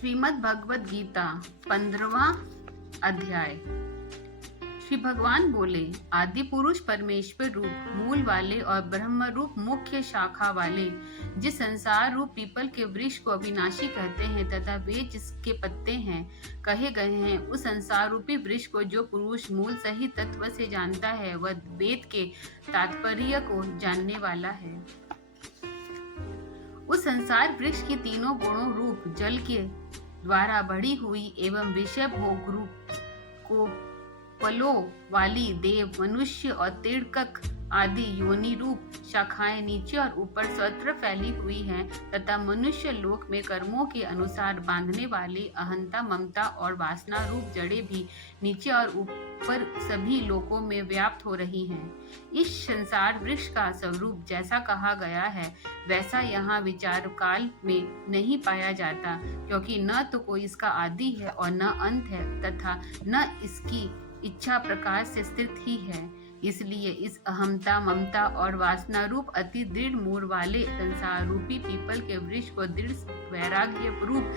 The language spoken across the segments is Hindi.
श्रीमद् भगवद गीता 15वां अध्याय। श्री भगवान बोले, आदि पुरुष परमेश्वर रूप मूल वाले और ब्रह्म रूप मुख्य शाखा वाले जिस संसार रूप पीपल के वृक्ष को अविनाशी कहते हैं तथा वे जिसके पत्ते हैं कहे गए हैं, उस संसार रूपी वृक्ष को जो पुरुष मूल सहित तत्व से जानता है वह वेद के तात्पर्य को जानने वाला है। उस संसार वृक्ष की तीनों गुणों रूप जल के द्वारा बढ़ी हुई एवं विषय भोग रूप को फलों वाली देव, मनुष्य और तीर्थक आदि योनि रूप शाखाएं नीचे और ऊपर सर्वत्र फैली हुई हैं तथा मनुष्य लोक में कर्मों के अनुसार बांधने वाली अहंता, ममता और वासना रूप जड़ें भी नीचे और ऊपर सभी लोकों में व्याप्त हो रही हैं। इस संसार वृक्ष का स्वरूप जैसा कहा गया है वैसा यहाँ विचार काल में नहीं पाया जाता, क्योंकि न तो कोई इसका आदि है और न अंत है तथा न इसकी इच्छा प्रकाश से स्थित ही है। इसलिए इस अहमता, ममता और वासना रूप अति दृढ़ मूल वाले संसार रूपी पीपल के वृक्ष को दृढ़ वैराग्य रूप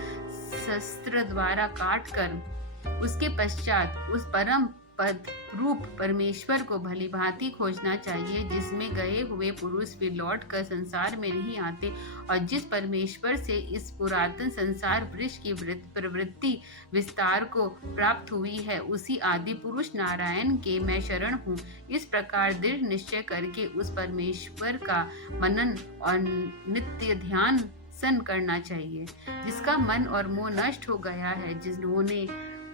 शस्त्र द्वारा काट कर उसके पश्चात उस परम पद रूप परमेश्वर को भली भांति खोजना चाहिए, जिसमें गए हुए पुरुष फिर लौट कर संसार में नहीं आते और जिस परमेश्वर से इस पुरातन संसार वृक्ष की प्रवृत्ति विस्तार को प्राप्त हुई है, उसी आदि पुरुष नारायण के मैं शरण हूँ। इस प्रकार दृढ़ निश्चय करके उस परमेश्वर का मनन और नित्य ध्यान करना चाहिए, जिसका मन और मोह नष्ट हो गया है, जिन्होंने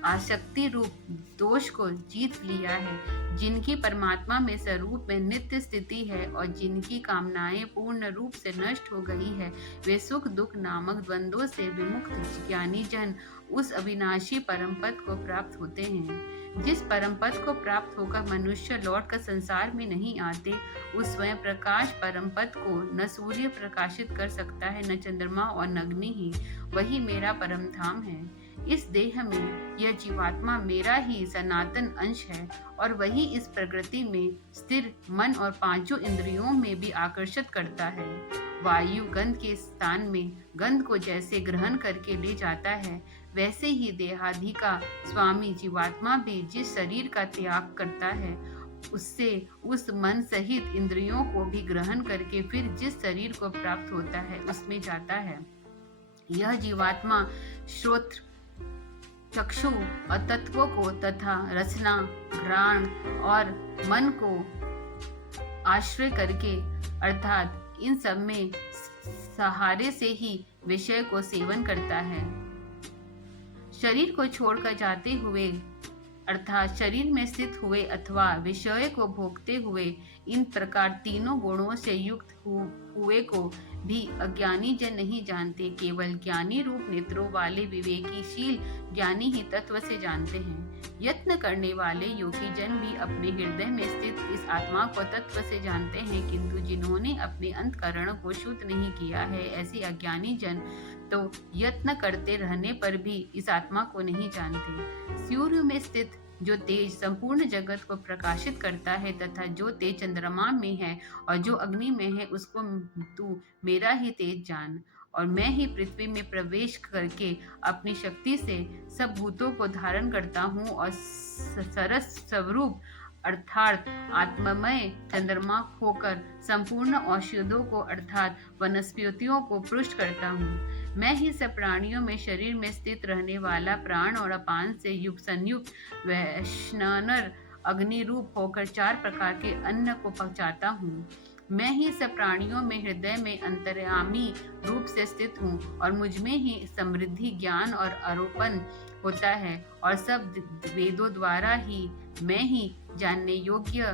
आसक्ति रूप दोष को जीत लिया है, जिनकी परमात्मा में स्वरूप में नित्य स्थिति है और जिनकी कामनाएं पूर्ण रूप से नष्ट हो गई है, वे सुख दुख नामक द्वंद्वों से विमुक्त ज्ञानी जन उस अविनाशी परम पद को प्राप्त होते हैं। जिस परम पद को प्राप्त होकर मनुष्य लौटकर संसार में नहीं आते, उस स्वयं प्रकाश परम पद को न सूर्य प्रकाशित कर सकता है, न चंद्रमा और न अग्नि ही। वही मेरा परम धाम है। इस देह में यह जीवात्मा मेरा ही सनातन अंश है और वही इस प्रकृति में स्थिर मन और पांचों इंद्रियों में भी आकर्षित करता है। वायु गंध के स्थान में गंध को जैसे ग्रहण करके ले जाता है, वैसे ही देहादि का स्वामी जीवात्मा भी जिस शरीर का त्याग करता है, उससे उस मन सहित इंद्रियों को भी ग्रहण करके फिर जिस शरीर को प्राप्त होता है उसमें जाता है। यह जीवात्मा श्रोत्र, चक्षु और तत्वों को तथा रचना, घ्राण और मन को आश्रय करके अर्थात इन सब में सहारे से ही विषय को सेवन करता है। शरीर को छोड़कर जाते हुए अर्थात शरीर में स्थित हुए अथवा विषय को भोगते हुए इन प्रकार तीनों गुणों से युक्त हुए को भी अज्ञानी जन नहीं जानते। केवल ज्ञानी रूप नेत्रों वाले विवेकीशील ज्ञानी ही तत्व से जानते हैं। यत्न करने वाले योगी जन भी अपने हृदय में स्थित इस आत्मा को तत्व से जानते हैं, किंतु जिन्होंने अपने अंतकरण को शुद्ध नहीं किया है, ऐसे अज्ञानी जन तो यत्न करते रहने पर भी इस आत्मा को नहीं जानते। सूर्य में स्थित जो तेज संपूर्ण जगत को प्रकाशित करता है तथा जो तेज चंद्रमा में है और जो अग्नि में है, उसको तू मेरा ही तेज जान। और मैं ही पृथ्वी में प्रवेश करके अपनी शक्ति से सब भूतों को धारण करता हूँ और सरस स्वरूप अर्थात आत्ममय चंद्रमा होकर संपूर्ण औषधियों को अर्थात वनस्पतियों को पुष्ट करता हूँ। मैं ही सब प्राणियों में शरीर में स्थित रहने वाला प्राण और अपान से युक्त संयुक्त वैश्वानर अग्नि रूप होकर 4 प्रकार के अन्न को पचाता हूँ। मैं ही सब प्राणियों में हृदय में अंतर्यामी रूप से स्थित हूँ और मुझ में ही समृद्धि, ज्ञान और आरोपण होता है और सब वेदों द्वारा ही मैं ही जानने योग्य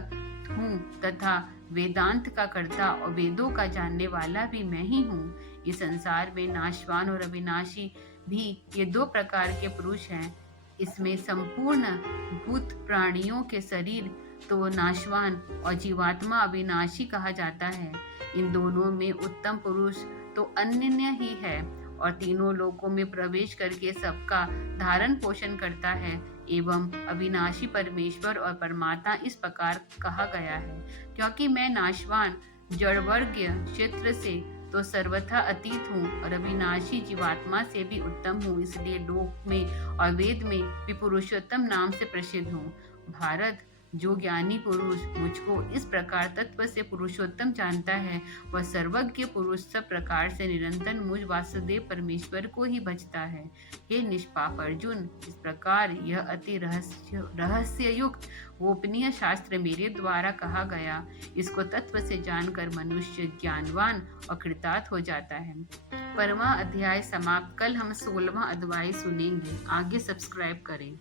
हूँ तथा वेदांत का कर्ता और वेदों का जानने वाला भी मैं ही हूँ। इस संसार में नाशवान और अविनाशी भी ये 2 प्रकार के पुरुष हैं। इसमें संपूर्ण भूत प्राणियों के शरीर तो नाशवान और जीवात्मा अविनाशी कहा जाता है। इन दोनों में उत्तम पुरुष तो अनन्य ही है और तीनों लोकों में प्रवेश करके सबका धारण पोषण करता है एवं अविनाशी परमेश्वर और परमात्मा इस प्रकार कहा गया है। क्योंकि मैं नाशवान जड़वर्गीय क्षेत्र से तो सर्वथा अतीत हूँ और अविनाशी जीवात्मा से भी उत्तम हूँ, इसलिए लोक में और वेद में भी पुरुषोत्तम नाम से प्रसिद्ध हूँ। भारत, जो ज्ञानी पुरुष मुझको इस प्रकार तत्व से पुरुषोत्तम जानता है, वह सर्वज्ञ पुरुष सब प्रकार से निरंतर मुझ वासुदेव परमेश्वर को ही भजता है। हे निष्पाप अर्जुन, इस प्रकार यह अति रहस्य युक्त गोपनीय शास्त्र मेरे द्वारा कहा गया, इसको तत्व से जानकर मनुष्य ज्ञानवान और कृतार्थ हो जाता है। 15वां अध्याय समाप्त। कल हम 16वां अध्याय सुनेंगे। आगे सब्सक्राइब करें।